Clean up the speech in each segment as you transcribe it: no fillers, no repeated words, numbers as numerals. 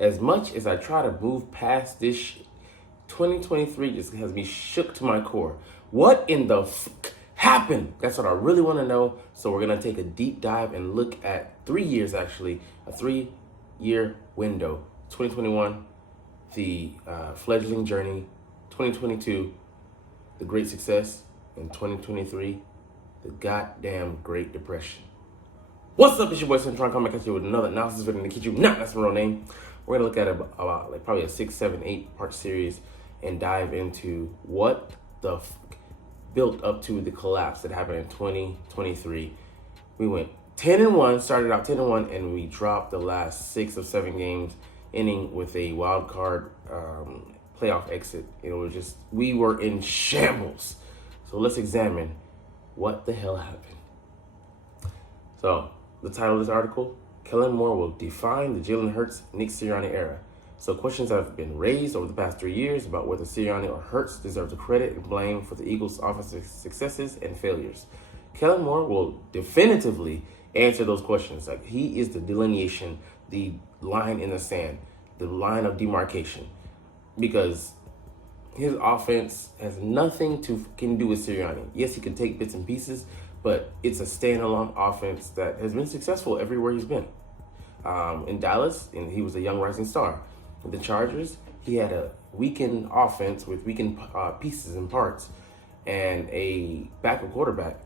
As much as I try to move past this 2023 just has me shook to my core. What in the happened? That's what I really want to know. So we're going to take a deep dive and look at 3 years, actually, a 3-year window. 2021, the fledgling journey. 2022, the great success. And 2023, the goddamn Great Depression. What's up? It's your boy Cintron coming at you with another analysis video to keep you not that's my real name. We're gonna look at about like probably a 6, 7, 8 part series and dive into what the built up to the collapse that happened in 2023. We went 10-1, started out 10-1, and we dropped the last 6 of 7 games, ending with a wild card playoff exit. It was just, we were in shambles. So let's examine what the hell happened. So the title of this article, Kellen Moore will define the Jalen Hurts, Nick Sirianni era. So questions have been raised over the past 3 years about whether Sirianni or Hurts deserve the credit and blame for the Eagles' offensive successes and failures. Kellen Moore will definitively answer those questions. Like, he is the delineation, the line in the sand, the line of demarcation, because his offense has nothing can do with Sirianni. Yes, he can take bits and pieces, but it's a standalone offense that has been successful everywhere he's been. In Dallas, and he was a young rising star. With the Chargers, he had a weakened offense with weakened pieces and parts, and a backup quarterback.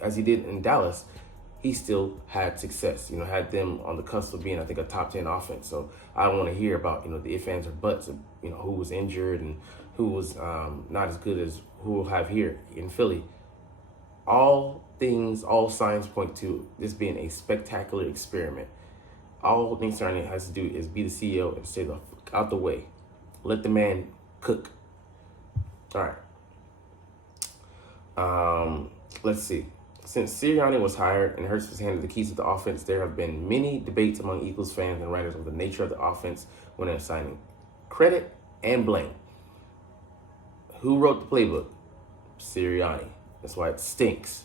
As he did in Dallas, he still had success. Had them on the cusp of being, I think, a top 10 offense. So I don't want to hear about the ifs, ands, or buts of who was injured and who was not as good as who we'll have here in Philly. All signs point to this being a spectacular experiment. All Nick Sirianni has to do is be the CEO and stay the fuck out the way. Let the man cook. All right. Let's see. Since Sirianni was hired and Hurts was handed the keys to the offense, there have been many debates among Eagles fans and writers on the nature of the offense when assigning credit and blame. Who wrote the playbook? Sirianni. That's why it stinks.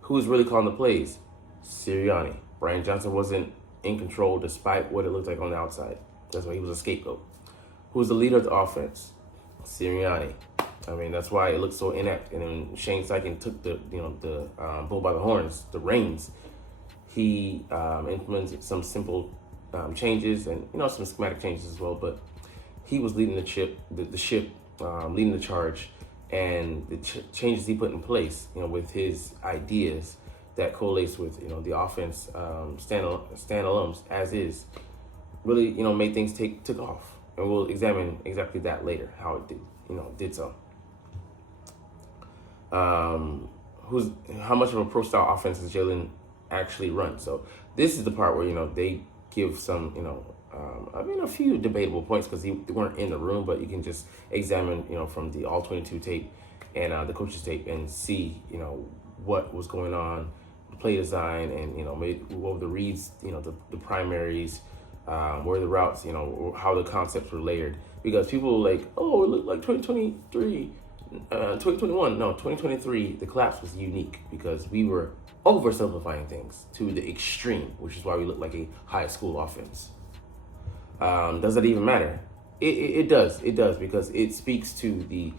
Who's really calling the plays? Sirianni. Brian Johnson wasn't in control despite what it looked like on the outside. That's why he was a scapegoat. Who's the leader of the offense? Sirianni. I mean, that's why it looked so inept. And then Shane Steichen took the bull by the horns, the reins. He implemented some simple changes and some schematic changes as well. But he was leading the ship, leading the charge. And the changes he put in place, with his ideas that coalesce with, the offense standalones as is, really, made things took off. And we'll examine exactly that later, how it did so. How much of a pro-style offense does Jalen actually run? So this is the part where, they give some, a few debatable points because they weren't in the room, but you can just examine, from the all 22 tape and the coach's tape and see, what was going on, the play design, and what were the reads, the primaries, where the routes, how the concepts were layered. Because people were like, oh, it looked like 2023, 2021. No, 2023, the collapse was unique because we were oversimplifying things to the extreme, which is why we look like a high school offense. Does that even matter? It does, because it speaks to the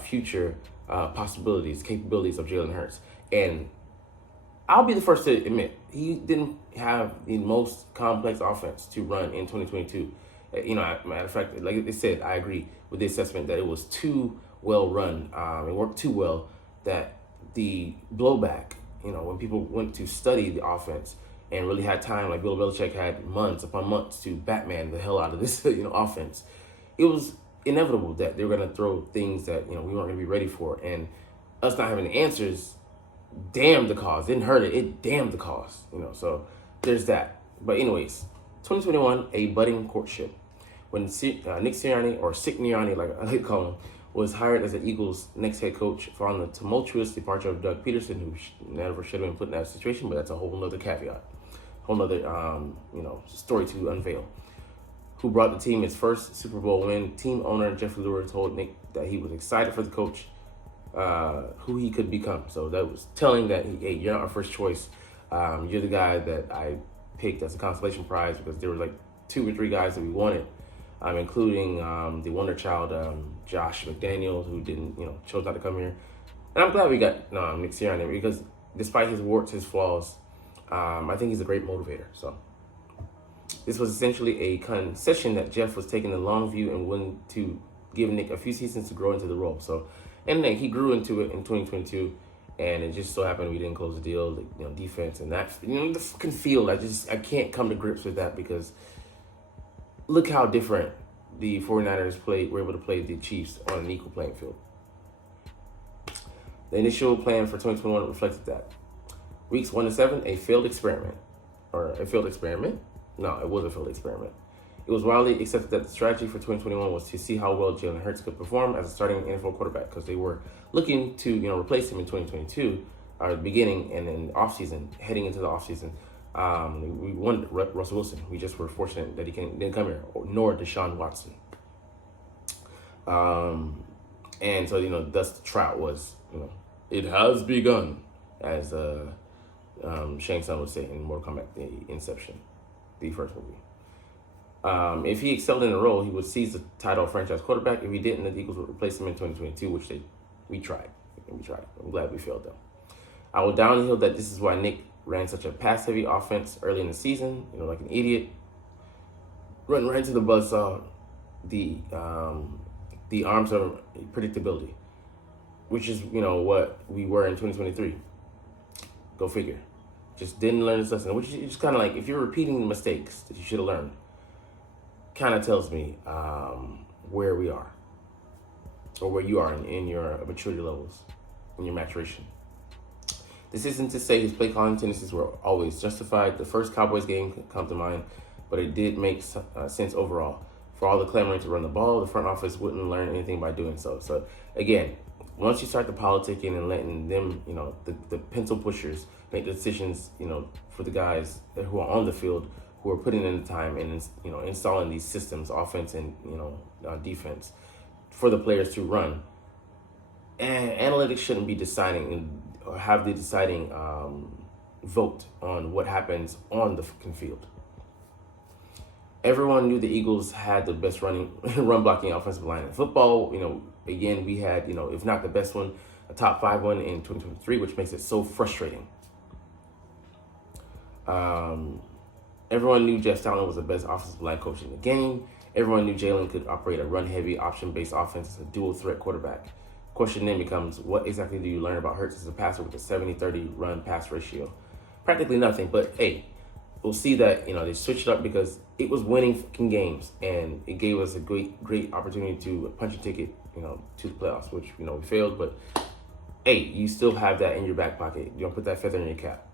future possibilities, capabilities of Jalen Hurts. And I'll be the first to admit, he didn't have the most complex offense to run in 2022. Matter of fact, like they said, I agree with the assessment that it was too well run. It worked too well that the blowback, when people went to study the offense and really had time, like Bill Belichick had months upon months to Batman the hell out of this, offense. It was inevitable that they were going to throw things that, we weren't going to be ready for. And us not having the answers damned the cause. Didn't hurt it. It damned the cause, So there's that. But anyways, 2021, a budding courtship. When Nick Sirianni, or Sick Sirianni, like I like to call him, was hired as the Eagles' next head coach following the tumultuous departure of Doug Peterson, who never should have been put in that situation, but that's a whole nother caveat. Whole nother, story to unveil. Who brought the team its first Super Bowl win. Team owner Jeffrey Lurie told Nick that he was excited for the coach, who he could become. So that was telling that, hey, you're not our first choice. You're the guy that I picked as a consolation prize, because there were like 2 or 3 guys that we wanted, including the wonder child, Josh McDaniels, who didn't, chose not to come here. And I'm glad we got Nick Cintron there because despite his warts, his flaws, I think he's a great motivator. So this was essentially a concession that Jeff was taking the long view and willing to give Nick a few seasons to grow into the role. So, and then he grew into it in 2022, and it just so happened we didn't close the deal. Defense and that, the fucking field. I can't come to grips with that because look how different the 49ers were able to play the Chiefs on an equal playing field. The initial plan for 2021 reflected that. Weeks 1 to 7, a failed experiment. Or a failed experiment? No, it was a failed experiment. It was widely accepted that the strategy for 2021 was to see how well Jalen Hurts could perform as a starting NFL quarterback because they were looking to replace him in 2022, at the beginning and in offseason, heading into the offseason. We wanted Russell Wilson. We just were fortunate that he didn't come here, nor Deshaun Watson. And so, thus the trial was, it has begun, as Shang Tsung would say in Mortal Kombat, the Inception, the first movie. If he excelled in the role, he would seize the title of franchise quarterback. If he didn't, the Eagles would replace him in 2022, which we tried. I'm glad we failed, though. I will downhill that this is why Nick ran such a pass-heavy offense early in the season, like an idiot. Running right into the buzzsaw, the arms of predictability, which is, what we were in 2023. Go figure. Just didn't learn this lesson, which is just kind of like if you're repeating the mistakes that you should have learned, kind of tells me where we are or where you are in your maturity levels, in your maturation. This isn't to say his play calling tendencies were always justified. The first Cowboys game comes to mind, but it did make sense overall. For all the clamoring to run the ball, the front office wouldn't learn anything by doing so. So again, once you start the politicking and letting them, the pencil pushers make the decisions, for the guys who are on the field, who are putting in the time and, installing these systems, offense and, defense, for the players to run. And analytics shouldn't be deciding or have the deciding vote on what happens on the fucking field. Everyone knew the Eagles had the best run blocking offensive line in football. Again, we had, if not the best one, a top 5 one in 2023, which makes it so frustrating. Everyone knew Jeff Stoutland was the best offensive line coach in the game. Everyone knew Jalen could operate a run-heavy, option-based offense as a dual-threat quarterback. Question then becomes, what exactly do you learn about Hurts as a passer with a 70-30 run-pass ratio? Practically nothing, but hey, we'll see that, they switched it up because it was winning fucking games, and it gave us a great opportunity to punch a ticket, to the playoffs, which, we failed, but hey, you still have that in your back pocket. You don't put that feather in your cap.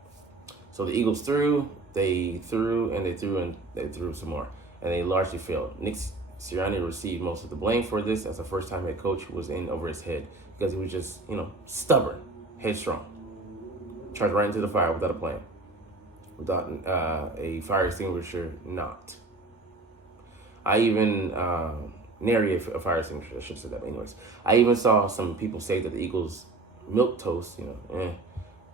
So the Eagles threw some more, and they largely failed. Nick Sirianni received most of the blame for this as a first-time head coach who was in over his head because he was just, stubborn, headstrong, charged right into the fire without a plan, without a fire extinguisher, not. I even, nary a fire extinguisher, I should have said that, but anyways. I even saw some people say that the Eagles' milquetoast,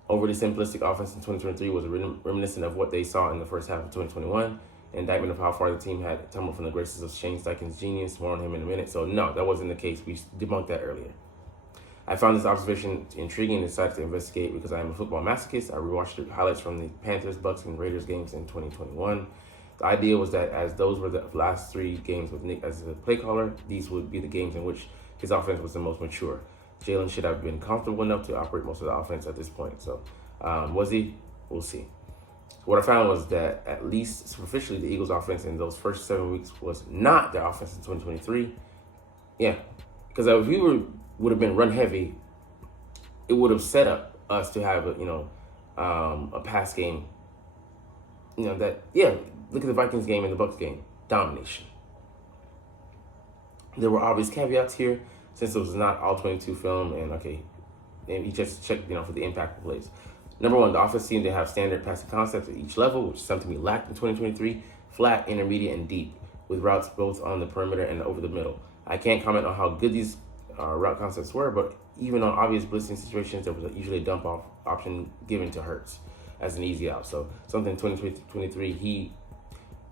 overly simplistic offense in 2023 was reminiscent of what they saw in the first half of 2021. An indictment of how far the team had tumbled from the graces of Shane Steichen's genius. More on him in a minute. So no, that wasn't the case. We debunked that earlier. I found this observation intriguing and decided to investigate because I am a football masochist. I rewatched the highlights from the Panthers, Bucks, and Raiders games in 2021. The idea was that as those were the last 3 games with Nick as a play caller, these would be the games in which his offense was the most mature. Jalen should have been comfortable enough to operate most of the offense at this point. So was he? We'll see. What I found was that at least superficially, the Eagles' offense in those first 7 weeks was not their offense in 2023. Yeah, because if we would have been run heavy, it would have set up us to have a pass game. Look at the Vikings game and the Bucks game, domination. There were obvious caveats here since it was not all 22 film, and he just checked for the impact plays. Number 1, the offense seemed to have standard passing concepts at each level, which is something we lacked in 2023, flat, intermediate, and deep, with routes both on the perimeter and over the middle. I can't comment on how good these route concepts were, but even on obvious blitzing situations, there was usually a dump-off option given to Hurts as an easy out. So something in 2023, he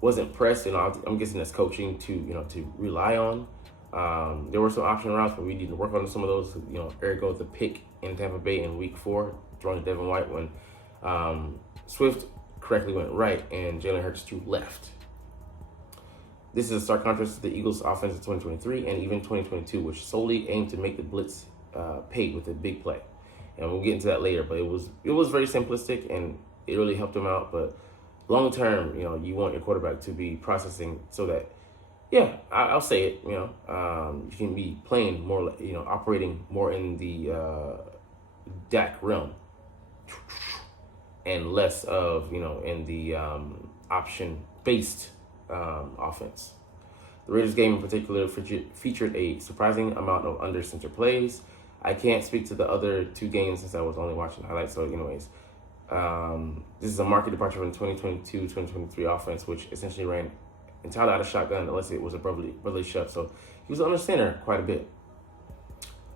wasn't pressed, I'm guessing that's coaching to rely on. There were some option routes, but we need to work on some of those. Ergo the pick in Tampa Bay in Week 4, throwing to Devin White when Swift correctly went right and Jalen Hurts to left. This is a stark contrast to the Eagles' offense of 2023 and even 2022, which solely aimed to make the blitz pay with a big play. And we'll get into that later, but it was very simplistic and it really helped them out. But long term, you want your quarterback to be processing so that, I'll say it, you can be playing more, operating more in the Dak realm and less of, in the option-based offense. The Raiders game in particular featured a surprising amount of under center plays. I can't speak to the other 2 games since I was only watching highlights. So anyways, this is a market departure from the 2022-2023 offense, which essentially ran entirely out of shotgun unless it was abruptly shut. So he was under center quite a bit.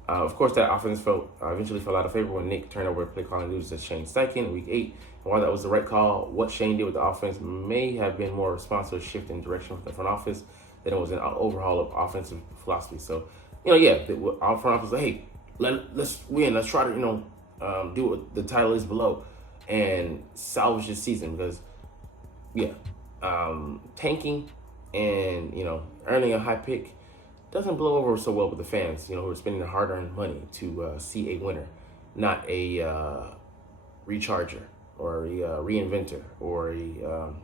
Of course, that offense eventually fell out of favor when Nick turned over play calling duties to Shane Steichen in Week 8. And while that was the right call, what Shane did with the offense may have been more response to a shift in direction from the front office than it was an overhaul of offensive philosophy. So, our front office was like, hey, let's win. Let's try to, do what the title is below and salvage this season because, tanking and, earning a high pick doesn't blow over so well with the fans, who are spending their hard-earned money to see a winner, not a recharger or a reinventor or a, I'm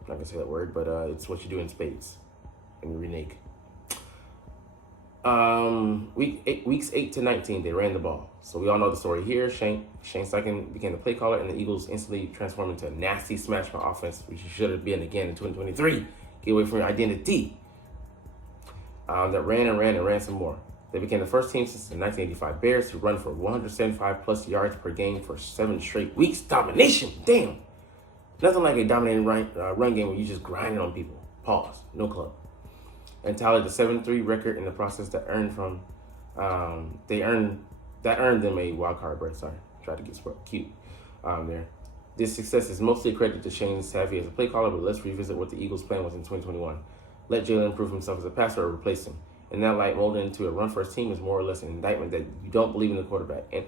not going to say that word, but it's what you do in spades and you renege. Weeks 8 to 19, they ran the ball. So we all know the story here. Shane Steichen became the play caller, and the Eagles instantly transformed into a nasty smash mouth offense, which should have been again in 2023. Get away from your identity. That ran some more. They became the first team since the 1985 Bears to run for 175 plus yards per game for 7 straight weeks. Domination, damn. Nothing like a dominating run game where you just grinding on people. Pause, no club. And tallied the 7-3 record in the process that earned them a wild card berth. Sorry, tried to get cute there. This success is mostly credited to Shane's savvy as a play caller, but let's revisit what the Eagles' plan was in 2021. Let Jalen prove himself as a passer or replace him. And that light molded into a run-first team is more or less an indictment that you don't believe in the quarterback. And,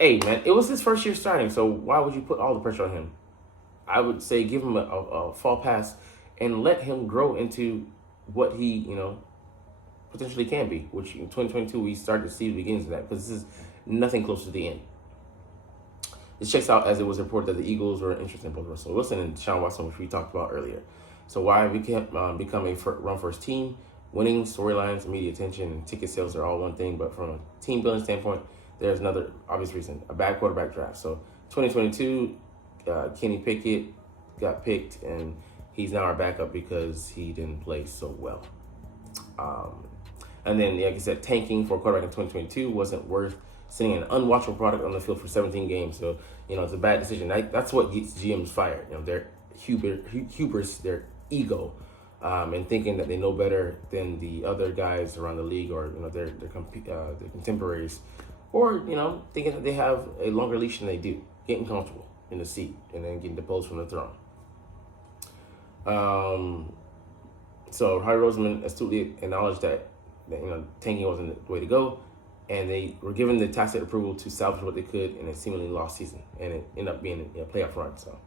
hey, man, it was his first year starting, so why would you put all the pressure on him? I would say give him a fall pass and let him grow into what he, potentially can be, which in 2022 we started to see the beginnings of that because this is nothing close to the end. This checks out as it was reported that the Eagles were interested in both Russell Wilson and Deshaun Watson, which we talked about earlier. So why we can't become a run-first team, winning, storylines, media attention, and ticket sales are all one thing, but from a team-building standpoint, there's another obvious reason, a bad quarterback draft. So 2022, Kenny Pickett got picked, and he's now our backup because he didn't play so well. And then, like I said, tanking for a quarterback in 2022 wasn't worth sending an unwatchable product on the field for 17 games. So, it's a bad decision. That's what gets GMs fired. Their hubris, their ego, and thinking that they know better than the other guys around the league or, their contemporaries. Or, thinking that they have a longer leash than they do. Getting comfortable in the seat and then getting deposed from the throne. So Harry Roseman astutely acknowledged that tanking wasn't the way to go, and they were given the tacit approval to salvage what they could in a seemingly lost season, and it ended up being a playoff run. So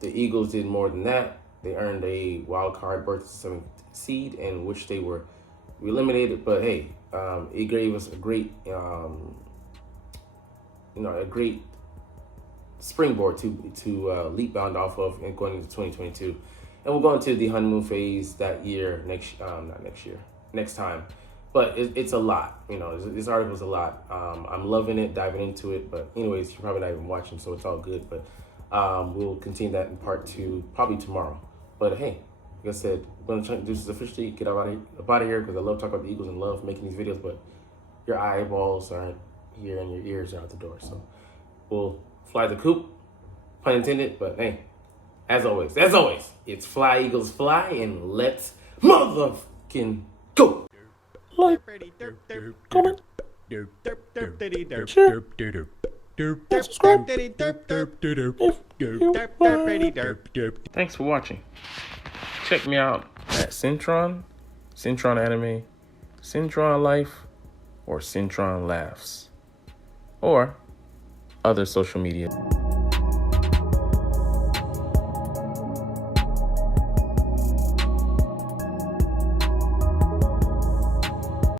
the Eagles did more than that. They earned a wild card berth 7th seed, in which they were eliminated. But hey, it gave us a great springboard to leap bound off of and going into 2022. And we'll go into the honeymoon phase that year, next time. But it's a lot, this article's a lot. I'm loving it, diving into it. But anyways, you're probably not even watching, so it's all good. But we'll continue that in part 2, probably tomorrow. But hey, like I said, I'm going to do this officially, get out of here because I love talking about the Eagles and love making these videos. But your eyeballs aren't here and your ears are out the door. So we'll fly the coop, pun intended. But hey, as always, it's fly, Eagles, fly, and let's motherfucking go. Like, comment, share. Subscribe. Thanks for watching. Check me out at Cintron, Cintron Anime, Cintron Life, or Cintron Laughs, or other social media.